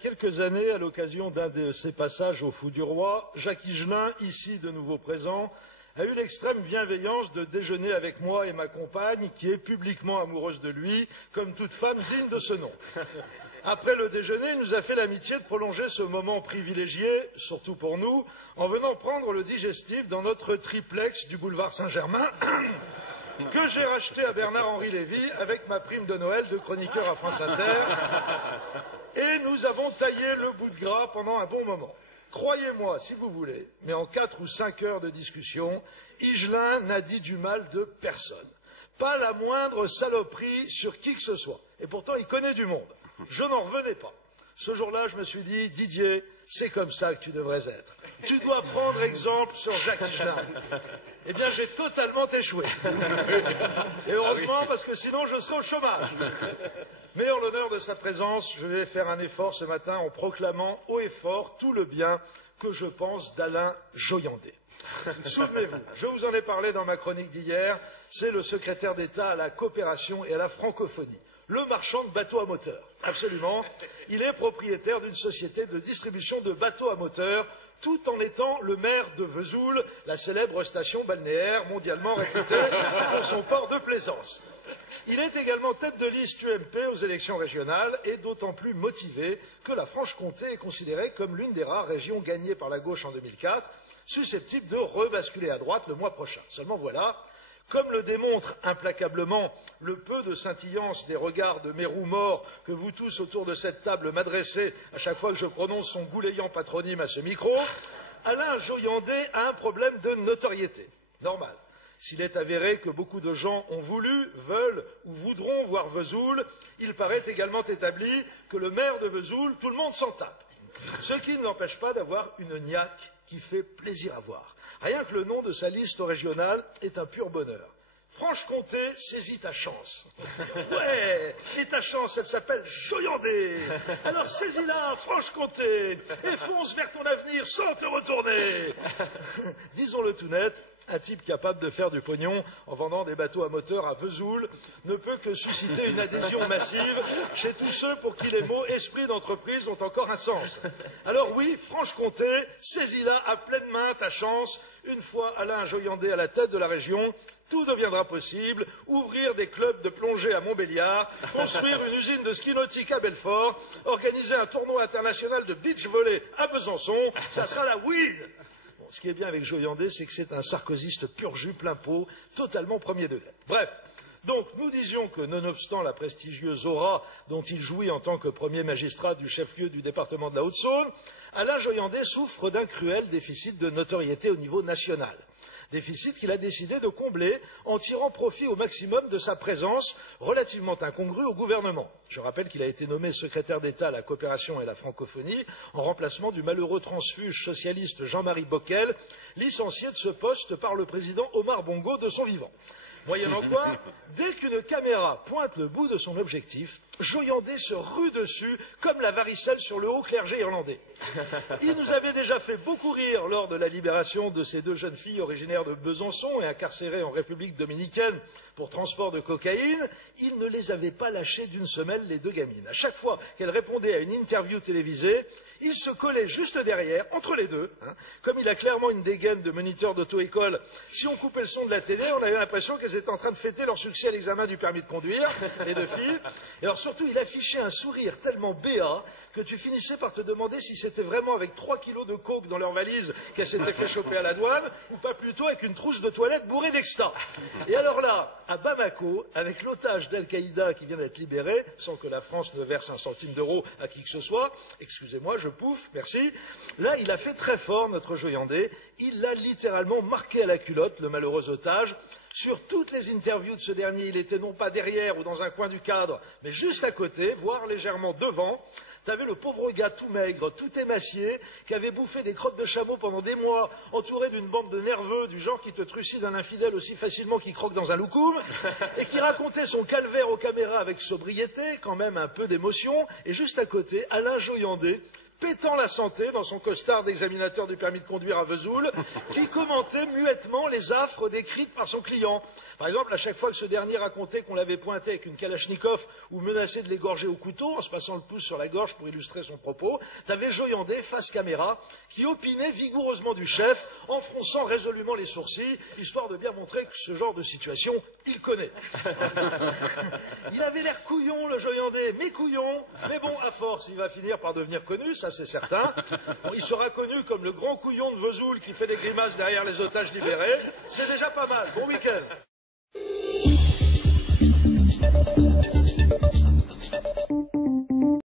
quelques années, à l'occasion d'un de ses passages au Fou du Roi, Jacques Higelin, ici de nouveau présent, a eu l'extrême bienveillance de déjeuner avec moi et ma compagne, qui est publiquement amoureuse de lui, comme toute femme digne de ce nom. Après le déjeuner, il nous a fait l'amitié de prolonger ce moment privilégié, surtout pour nous, en venant prendre le digestif dans notre triplex du boulevard Saint-Germain, que j'ai racheté à Bernard-Henri Lévy avec ma prime de Noël de chroniqueur à France Inter. Et nous avons taillé le bout de gras pendant un bon moment. Croyez-moi, si vous voulez, mais en 4 ou 5 heures de discussion, Higelin n'a dit du mal de personne. Pas la moindre saloperie sur qui que ce soit. Et pourtant, il connaît du monde. Je n'en revenais pas. Ce jour-là, je me suis dit, Didier, c'est comme ça que tu devrais être. Tu dois prendre exemple sur Jacques Higelin. Eh bien, j'ai totalement échoué. Et heureusement, parce que sinon, je serais au chômage. Mais en l'honneur de sa présence, je vais faire un effort ce matin en proclamant haut et fort tout le bien que je pense d'Alain Joyandet. Souvenez-vous, je vous en ai parlé dans ma chronique d'hier, c'est le secrétaire d'État à la coopération et à la francophonie. Le marchand de bateaux à moteur. Absolument. Il est propriétaire d'une société de distribution de bateaux à moteur, tout en étant le maire de Vesoul, la célèbre station balnéaire mondialement réputée pour son port de plaisance. Il est également tête de liste UMP aux élections régionales et d'autant plus motivé que la Franche-Comté est considérée comme l'une des rares régions gagnées par la gauche en 2004, susceptible de rebasculer à droite le mois prochain. Seulement voilà, comme le démontre implacablement le peu de scintillance des regards de Mérou mort que vous tous autour de cette table m'adressez à chaque fois que je prononce son goulayant patronyme à ce micro, Alain Joyandet a un problème de notoriété. Normal. S'il est avéré que beaucoup de gens ont voulu, veulent ou voudront voir Vesoul, il paraît également établi que le maire de Vesoul, tout le monde s'en tape. Ce qui ne l'empêche pas d'avoir une niaque qui fait plaisir à voir. Rien que le nom de sa liste régionale est un pur bonheur. Franche-Comté, saisis ta chance. Ouais, et ta chance, elle s'appelle Joyandet. Alors saisis-la, Franche-Comté, et fonce vers ton avenir sans te retourner. Disons-le tout net, un type capable de faire du pognon en vendant des bateaux à moteur à Vesoul ne peut que susciter une adhésion massive chez tous ceux pour qui les mots esprit d'entreprise ont encore un sens. Alors oui, Franche-Comté, saisis-la à pleine main ta chance. Une fois Alain Joyandet à la tête de la région, tout deviendra possible. Ouvrir des clubs de plongée à Montbéliard, construire une usine de ski nautique à Belfort, organiser un tournoi international de beach volley à Besançon, ça sera la win. Ce qui est bien avec Joyandet, c'est que c'est un sarkozyste pur jus, plein pot, totalement premier degré. Bref, donc nous disions que nonobstant la prestigieuse aura dont il jouit en tant que premier magistrat du chef-lieu du département de la Haute-Saône, Alain Joyandet souffre d'un cruel déficit de notoriété au niveau national. Déficit qu'il a décidé de combler en tirant profit au maximum de sa présence relativement incongrue au gouvernement. Je rappelle qu'il a été nommé secrétaire d'État à la coopération et la francophonie en remplacement du malheureux transfuge socialiste Jean-Marie Bockel, licencié de ce poste par le président Omar Bongo de son vivant. Moyennant quoi, dès qu'une caméra pointe le bout de son objectif, Joyandet se rue dessus comme la varicelle sur le haut clergé irlandais. Il nous avait déjà fait beaucoup rire lors de la libération de ces 2 jeunes filles originaires de Besançon et incarcérées en République dominicaine pour transport de cocaïne. Il ne les avait pas lâchées d'une semelle, les 2 gamines. À chaque fois qu'elles répondaient à une interview télévisée, il se collait juste derrière, entre les deux. Comme il a clairement une dégaine de moniteur d'auto-école, si on coupait le son de la télé, on avait l'impression qu'elles étaient en train de fêter leur succès à l'examen du permis de conduire, les 2 filles. Et alors surtout, il affichait un sourire tellement béat que tu finissais par te demander si c'était vraiment avec 3 kilos de coke dans leur valise qu'elles s'étaient fait choper à la douane, ou pas plutôt avec une trousse de toilette bourrée d'exta. Et alors là, à Bamako, avec l'otage d'Al-Qaïda qui vient d'être libéré, sans que la France ne verse un centime d'euro à qui que ce soit, excusez-moi, je pouffe, merci, là il a fait très fort notre Joyandet, il l'a littéralement marqué à la culotte, le malheureux otage. Sur toutes les interviews de ce dernier, il était non pas derrière ou dans un coin du cadre, mais juste à côté, voire légèrement devant. T'avais le pauvre gars tout maigre, tout émacié, qui avait bouffé des crottes de chameau pendant des mois, entouré d'une bande de nerveux, du genre qui te trucide un infidèle aussi facilement qu'il croque dans un loukoum, et qui racontait son calvaire aux caméras avec sobriété, quand même un peu d'émotion, et juste à côté, Alain Joyandet, pétant la santé dans son costard d'examinateur du permis de conduire à Vesoul, qui commentait muettement les affres décrites par son client. Par exemple, à chaque fois que ce dernier racontait qu'on l'avait pointé avec une kalachnikov ou menacé de l'égorger au couteau, en se passant le pouce sur la gorge pour illustrer son propos, t'avais Joyandet, face caméra, qui opinait vigoureusement du chef, en fronçant résolument les sourcils, histoire de bien montrer que ce genre de situation, il connaît. Il avait l'air couillon, le Joyandet, mais couillon, mais bon, à force, il va finir par devenir connu, ça c'est certain. Bon, il sera connu comme le grand couillon de Vesoul qui fait des grimaces derrière les otages libérés. C'est déjà pas mal. Bon week-end.